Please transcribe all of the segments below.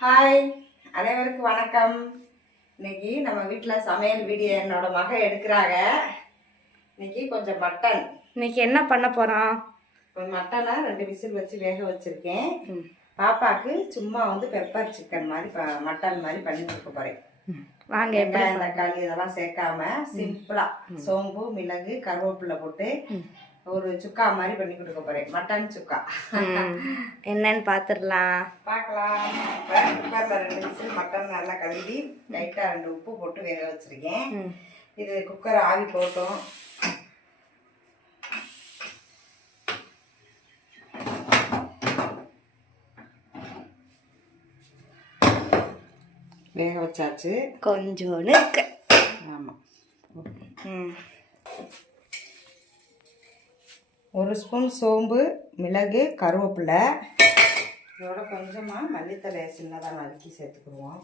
Hi அனைவருக்கும் வணக்கம். இன்னைக்கு நம்ம வீட்டில் சமையல் வீடியோ என்னோட மக எடுக்கிறாங்க. இன்னைக்கு கொஞ்சம் மட்டன் இன்னைக்கு என்ன பண்ண கொஞ்சம் மட்டனை ரெண்டு விசில் வச்சு வேக வச்சிருக்கேன். பாப்பாக்கு சும்மா வந்து பெப்பர் சிக்கன் மாதிரி ப- மட்டன் மாதிரி பண்ணி கொடுக்க போறேன். வாங்க வெங்காயம் தக்காளி இதெல்லாம் சேர்க்காம சிம்பிளா சோம்பு மிளகு கருவேப்பிலை போட்டு ஒரு சுக்கா மாதிரி பண்ணி கொடுக்க போறேன். மட்டன் சுக்கா. என்னன்னு பாத்துடலாம் பார்க்கலாம் குக்கரில் ரெண்டு விசில் மட்டன் நல்லா கழுவி லைட்டாக ரெண்டு உப்பு போட்டு வேக வச்சிருக்கேன். இது குக்கர் ஆவி போட்டோம். வேக வச்சாச்சு. கொஞ்சோன்னு ஆமாம் ம். ஒரு ஸ்பூன் சோம்பு மிளகு கருவேப்பிலை. இதோட கொஞ்சமாக மல்லித்தலையை சின்னதாக நறுக்கி சேர்த்துக்கிடுவோம்.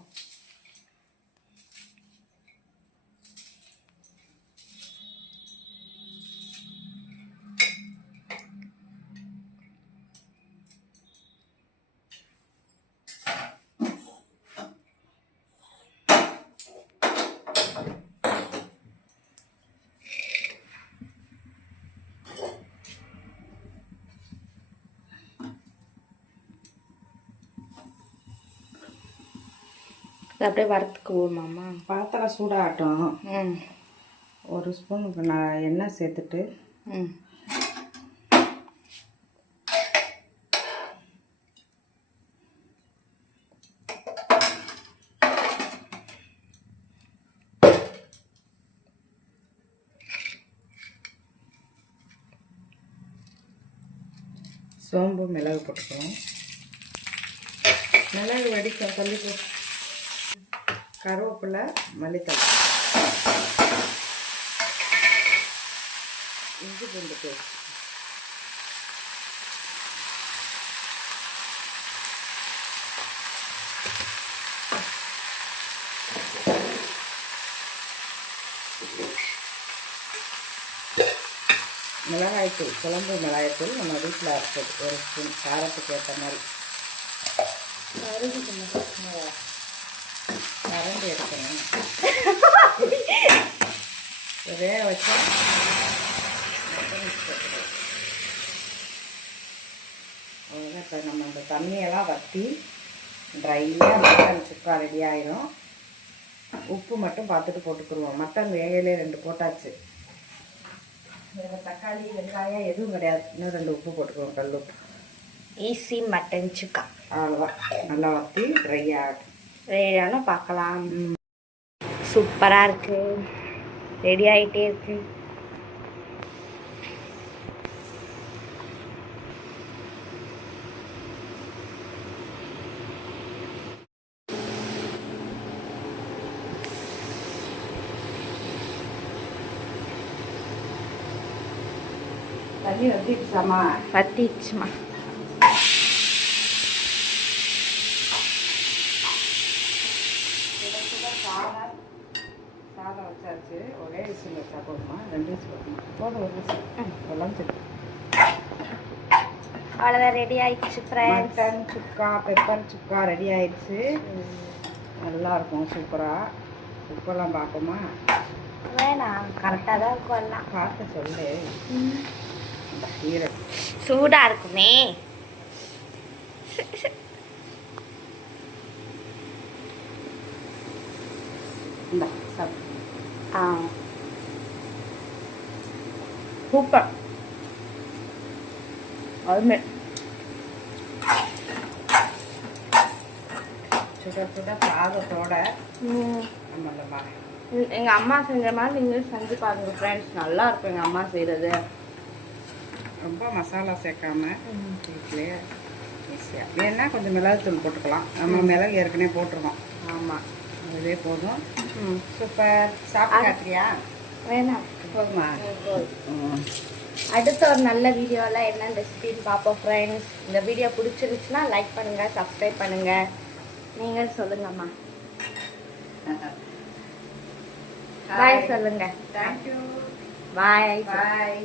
அப்படியே வறுத்துக்குவோமாம்மா பாத்திரம் சூடாகட்டும். ம். ஒரு ஸ்பூன் நான் எண்ணெய் சேர்த்துட்டு. ம். சோம்பு மிளகு போட்டுக்கணும். மிளகு வடிக்கும் தள்ளி போ கருவேப்பிலை மல்லித்தலை இஞ்சி பூண்டு பேஸ்ட். மிளகாய்த்தூள் குழம்பு மிளகாய்த்தூள் நம்ம வீட்டில் அரைச்சது ஒரு ஸ்பூன் காரத்துக்கு ஏற்ற மாதிரி. கரண்ட் எடுக்கிறேன் வேக வச்சா அவ்வளோதான் இப்போ நம்ம அந்த தண்ணியெல்லாம் வற்றி ட்ரையாக மட்டன் சுக்கா ரெடி ஆயிரும் உப்பு மட்டும் பார்த்துட்டு போட்டுக்குருவோம் மட்டன் வேகையிலே ரெண்டு போட்டாச்சு தக்காளி வெங்காயம் எதுவும் கிடையாது இன்னும் ரெண்டு உப்பு போட்டுக்குவோம் கல் உப்பு ஈஸி மட்டன் சுக்கா அவ்வளோதான் நல்லா வற்றி ட்ரை ஆகட்டும். ரெடியான பார்க்கலாம்? சூப்பராக இருக்கு. ரெடி ஆகிட்டே இருக்கு. தண்ணி சாதம் சாதம் வச்சாச்சு ஒரே விசில் வச்சா போதுமா ரெண்டு விசில் போதுமா போதும் ஒரு விசில் எல்லாம் சரி அவ்வளோதான் ரெடி ஆயிடுச்சு mutton chukka pepper chukka ready ஆயிடுச்சு. நல்லா இருக்கும் சூப்பராக உப்பெல்லாம் பார்ப்போமா? வேணாம் கரெக்டாக தான் இருக்கும் எல்லாம் பார்த்து சொல்லு. சூடாக இருக்குமே. இந்த சாப்பிடு சூப்பர் அதுமே சுட எங்கள் அம்மா செஞ்ச மாதிரி நீங்களும் செஞ்சு பாருங்க ஃப்ரெண்ட்ஸ் நல்லா இருக்கும் எங்கள் அம்மா செய்கிறது ரொம்ப மசாலா சேர்க்காம வீட்லேயே ஈஸியாக வேணா கொஞ்சம் மிளகுத்தூள் போட்டுக்கலாம் நம்ம மிளகு ஏற்கனவே போட்டிருக்கோம் ஆமாம் அதுவே போதும் ம். சூப்பர். சாப்பிட்டு காட்டுறியா? வேணாம். போதுமா. அடுத்த ஒரு நல்ல வீடியோவில் என்ன ரெசிபின்னு பார்ப்போம் ஃப்ரெண்ட்ஸ் இந்த வீடியோ பிடிச்சிருந்துச்சுன்னா லைக் பண்ணுங்கள் சப்ஸ்கிரைப் பண்ணுங்கள் நீங்கள் சொல்லுங்கம்மா. பாய் சொல்லுங்கள் you. Bye Bye.